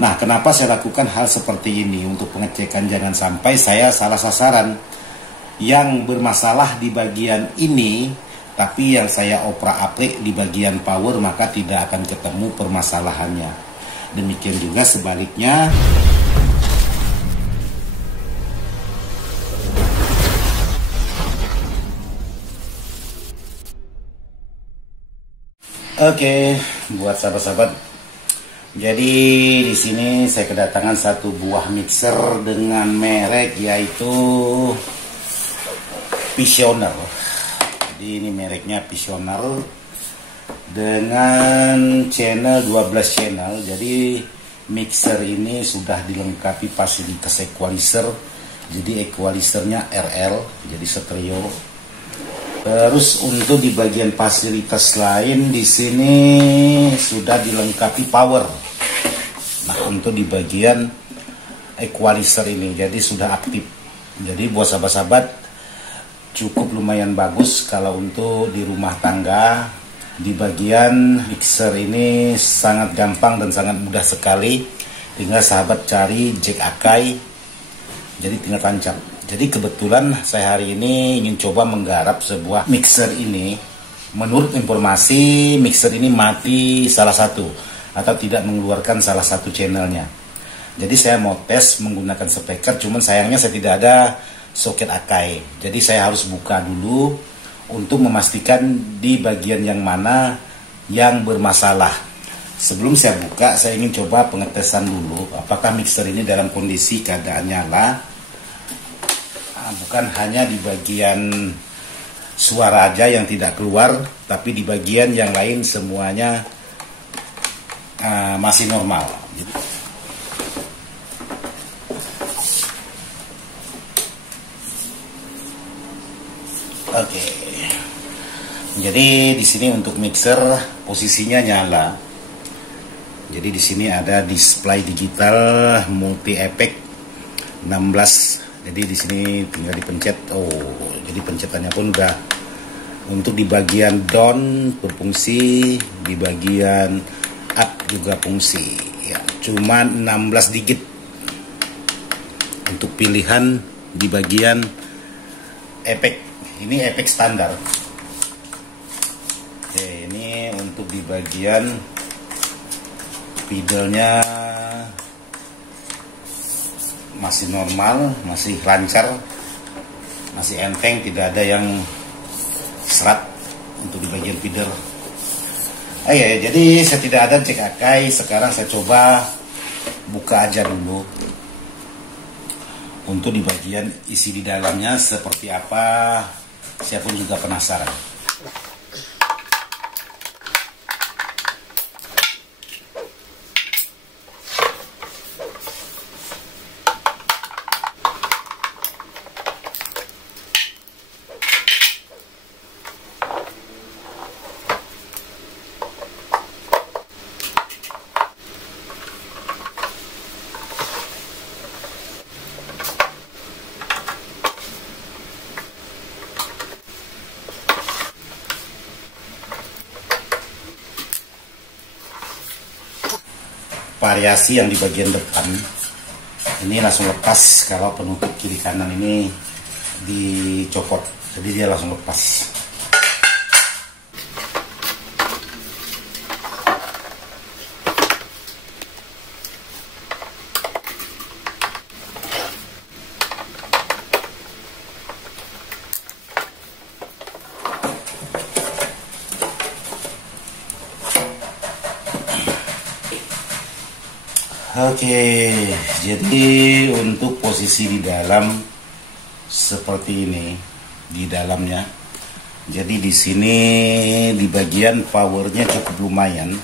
Nah, kenapa saya lakukan hal seperti ini untuk pengecekan, jangan sampai saya salah sasaran. Yang bermasalah di bagian ini, tapi yang saya oprak-aprik di bagian power, maka tidak akan ketemu permasalahannya. Demikian juga sebaliknya. Oke, buat sahabat-sahabat. Jadi di sini saya kedatangan satu buah mixer dengan merek yaitu Pioneer. Jadi ini mereknya Pioneer dengan channel 12 channel. Jadi mixer ini sudah dilengkapi fasilitas equalizer. Jadi equalizernya RL, jadi stereo. Terus untuk di bagian fasilitas lain di sini sudah dilengkapi power. Nah, untuk di bagian equalizer ini jadi sudah aktif. Jadi buat sahabat-sahabat cukup lumayan bagus kalau untuk di rumah tangga. Di bagian mixer ini sangat gampang dan sangat mudah sekali. Tinggal sahabat cari jack Akai. Jadi tinggal tancap. Jadi kebetulan saya hari ini ingin coba menggarap sebuah mixer ini. Menurut informasi mixer ini mati salah satu atau tidak mengeluarkan salah satu channelnya. Jadi saya mau tes menggunakan speaker, cuman sayangnya saya tidak ada soket Akai. Jadi saya harus buka dulu untuk memastikan di bagian yang mana yang bermasalah. Sebelum saya buka, saya ingin coba pengetesan dulu apakah mixer ini dalam kondisi keadaan nyala. Bukan hanya di bagian suara aja yang tidak keluar, tapi di bagian yang lain semuanya masih normal. Oke. Jadi di sini untuk mixer posisinya nyala. Jadi di sini ada display digital multi effect 16. Jadi di sini tinggal dipencet. Oh, jadi pencetannya pun udah. Untuk di bagian down berfungsi, di bagian up juga fungsi. Ya, cuma 16 digit. Untuk pilihan di bagian efek. Ini efek standar. Oke, ini untuk di bagian pedalnya masih normal, masih lancar, masih enteng, tidak ada yang serat untuk di bagian feeder. Jadi saya tidak ada cek Akai. Sekarang saya coba buka aja dulu untuk di bagian isi di dalamnya seperti apa. Saya pun juga penasaran. Variasi yang di bagian depan ini langsung lepas kalau penutup kiri kanan ini dicopot, jadi dia langsung lepas. Oke, jadi untuk posisi di dalam seperti ini di dalamnya. Jadi di sini di bagian powernya cukup lumayan.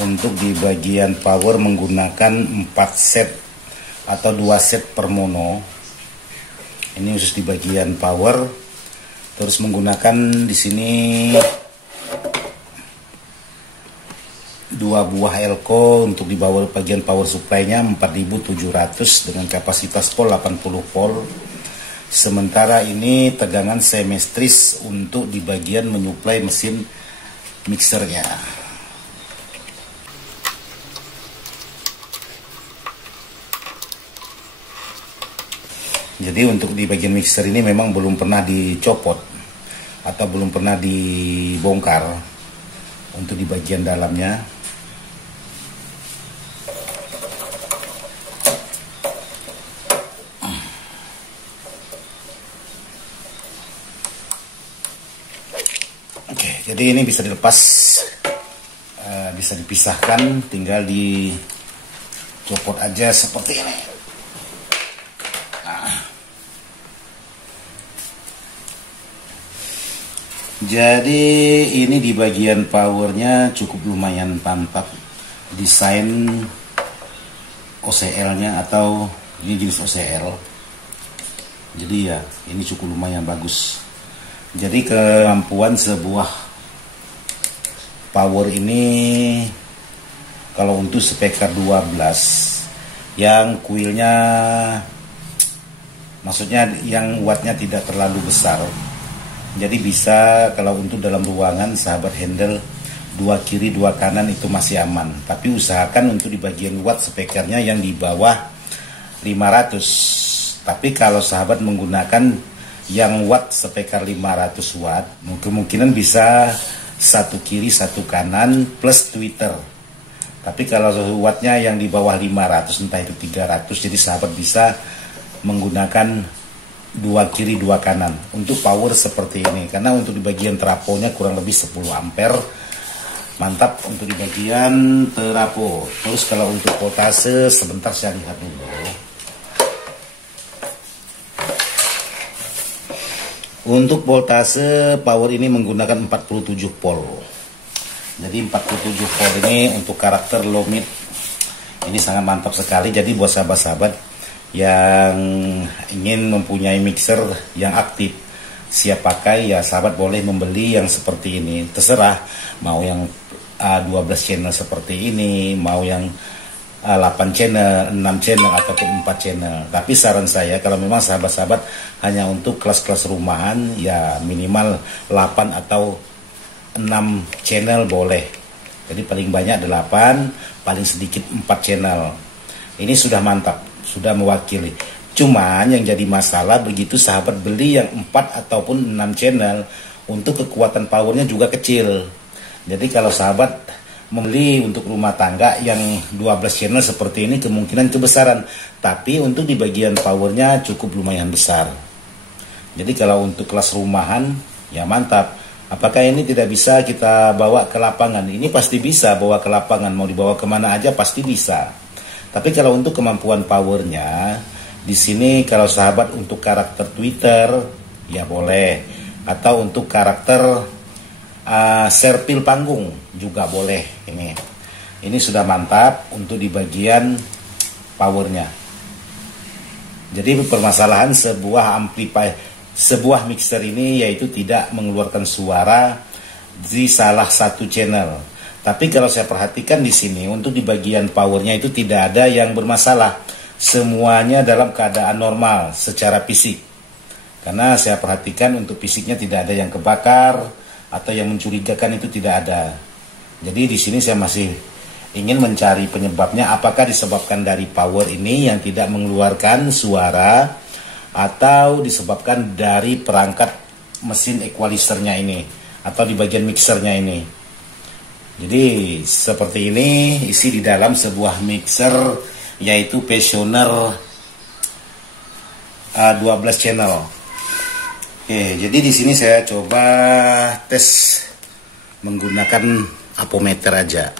Untuk di bagian power menggunakan 4 set atau 2 set per mono. Ini khusus di bagian power. Terus menggunakan di sini 2 buah elko untuk di bawah bagian power supply-nya 4700 dengan kapasitas pol 80 volt. Sementara ini tegangan semestris untuk di bagian menyuplai mesin mixernya. Jadi untuk di bagian mixer ini memang belum pernah dicopot atau belum pernah dibongkar untuk di bagian dalamnya. Oke, jadi ini bisa dilepas, bisa dipisahkan, tinggal dicopot aja seperti ini. Jadi ini di bagian powernya cukup lumayan mantap, desain OCL-nya atau ini jenis OCL. Jadi ya ini cukup lumayan bagus. Jadi kemampuan sebuah power ini kalau untuk speaker 12 yang kuilnya, maksudnya yang wattnya tidak terlalu besar. Jadi bisa kalau untuk dalam ruangan sahabat handle 2 kiri 2 kanan itu masih aman. Tapi usahakan untuk di bagian watt speakernya yang di bawah 500. Tapi kalau sahabat menggunakan yang watt speaker 500 watt, kemungkinan bisa 1 kiri 1 kanan plus tweeter. Tapi kalau wattnya yang di bawah 500 entah itu 300, jadi sahabat bisa menggunakan 2 kiri 2 kanan untuk power seperti ini. Karena untuk di bagian trafonya kurang lebih 10 ampere. Mantap untuk di bagian trafo. Terus kalau untuk voltase sebentar saya lihat dulu. Untuk voltase power ini menggunakan 47 volt. Jadi 47 volt ini untuk karakter low mid ini sangat mantap sekali. Jadi buat sahabat-sahabat yang ingin mempunyai mixer yang aktif siap pakai, ya sahabat boleh membeli yang seperti ini. Terserah mau yang 12 channel seperti ini, mau yang 8 channel, 6 channel ataupun 4 channel. Tapi saran saya kalau memang sahabat-sahabat hanya untuk kelas-kelas rumahan, ya minimal 8 atau 6 channel boleh. Jadi paling banyak 8, paling sedikit 4 channel. Ini sudah mantap, sudah mewakili. Cuman yang jadi masalah begitu sahabat beli yang 4 ataupun 6 channel, untuk kekuatan powernya juga kecil. Jadi kalau sahabat membeli untuk rumah tangga yang 12 channel seperti ini, kemungkinan kebesaran. Tapi untuk di bagian powernya cukup lumayan besar. Jadi kalau untuk kelas rumahan, ya mantap. Apakah ini tidak bisa kita bawa ke lapangan? Ini pasti bisa bawa ke lapangan, mau dibawa kemana aja pasti bisa. Tapi kalau untuk kemampuan powernya, di sini kalau sahabat untuk karakter Twitter, ya boleh. Atau untuk karakter serpil panggung juga boleh. Ini sudah mantap untuk di bagian powernya. Jadi permasalahan sebuah mixer ini yaitu tidak mengeluarkan suara di salah satu channel. Tapi kalau saya perhatikan di sini untuk di bagian powernya itu tidak ada yang bermasalah. Semuanya dalam keadaan normal secara fisik. Karena saya perhatikan untuk fisiknya tidak ada yang kebakar atau yang mencurigakan, itu tidak ada. Jadi di sini saya masih ingin mencari penyebabnya, apakah disebabkan dari power ini yang tidak mengeluarkan suara atau disebabkan dari perangkat mesin equalizernya ini atau di bagian mixernya ini. Jadi seperti ini isi di dalam sebuah mixer yaitu Pioneer 12 channel. Oke, jadi di sini saya coba tes menggunakan apometer aja.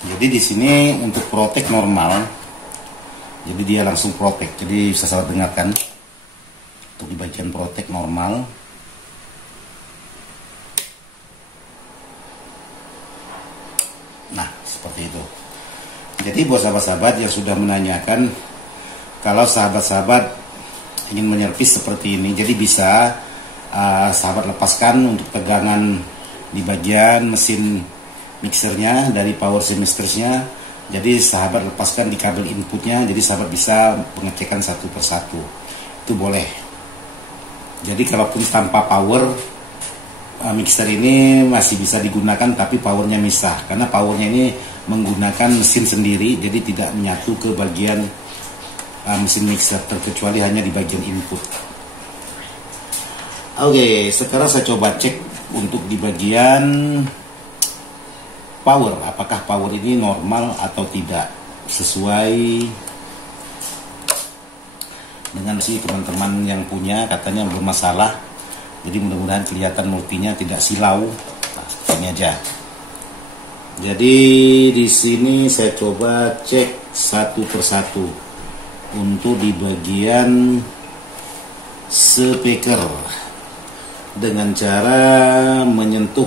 Jadi di sini untuk protek normal, jadi dia langsung protek. Jadi bisa sahabat dengarkan untuk di bagian protek normal. Nah seperti itu. Jadi buat sahabat-sahabat yang sudah menanyakan, kalau sahabat-sahabat ingin menyervis seperti ini, jadi bisa sahabat lepaskan untuk tegangan di bagian mesin mixernya dari power semestersnya. Jadi sahabat lepaskan di kabel inputnya, jadi sahabat bisa pengecekan satu persatu. Itu boleh. Jadi kalaupun tanpa power, mixer ini masih bisa digunakan, tapi powernya misah, karena powernya ini menggunakan mesin sendiri, jadi tidak menyatu ke bagian mesin mixer, terkecuali hanya di bagian input. Oke, sekarang saya coba cek untuk di bagian power, apakah power ini normal atau tidak, sesuai dengan si teman-teman yang punya katanya bermasalah. Jadi mudah-mudahan kelihatan multinya tidak silau. Nah, seperti ini aja. Jadi di sini saya coba cek satu persatu untuk di bagian speaker dengan cara menyentuh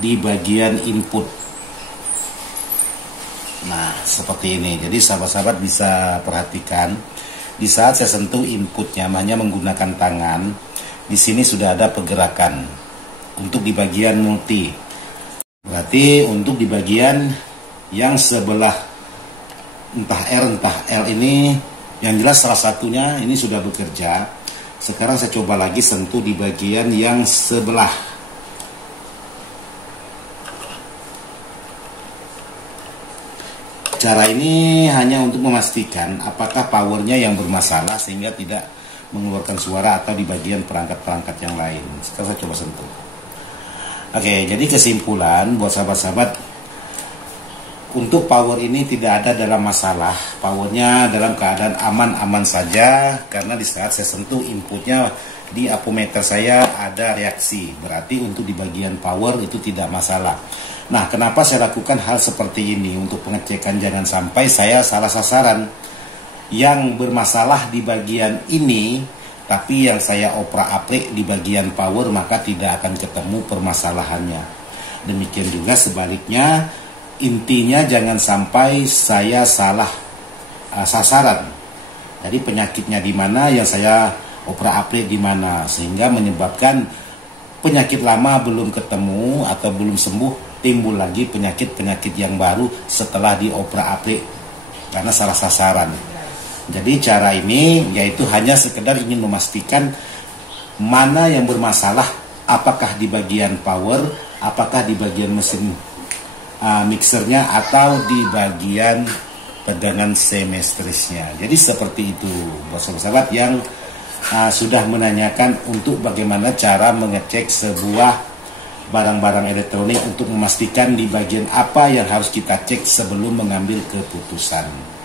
di bagian input. Nah, seperti ini. Jadi sahabat-sahabat bisa perhatikan di saat saya sentuh inputnya hanya menggunakan tangan. Di sini sudah ada pergerakan untuk di bagian multi. Berarti untuk di bagian yang sebelah entah R entah L ini, yang jelas salah satunya ini sudah bekerja. Sekarang saya coba lagi sentuh di bagian yang sebelah. Cara ini hanya untuk memastikan apakah powernya yang bermasalah sehingga tidak mengeluarkan suara atau di bagian perangkat-perangkat yang lain. Sekarang saya coba sentuh. Oke, jadi kesimpulan buat sahabat-sahabat, untuk power ini tidak ada dalam masalah. Powernya dalam keadaan aman-aman saja, karena di saat saya sentuh inputnya di apometer saya ada reaksi. Berarti untuk di bagian power itu tidak masalah. Nah, kenapa saya lakukan hal seperti ini? Untuk pengecekan jangan sampai saya salah sasaran. Yang bermasalah di bagian ini, tapi yang saya opera-aplik di bagian power, maka tidak akan ketemu permasalahannya. Demikian juga sebaliknya, intinya jangan sampai saya salah sasaran. Jadi penyakitnya di mana, yang saya opera-aplik di mana, sehingga menyebabkan penyakit lama belum ketemu atau belum sembuh, timbul lagi penyakit-penyakit yang baru setelah diopera-aplik karena salah sasaran. Jadi cara ini yaitu hanya sekedar ingin memastikan mana yang bermasalah, apakah di bagian power, apakah di bagian mesin mixernya, atau di bagian pegangan semestrisnya. Jadi seperti itu buat sahabat-sahabat yang sudah menanyakan untuk bagaimana cara mengecek sebuah barang-barang elektronik untuk memastikan di bagian apa yang harus kita cek sebelum mengambil keputusan.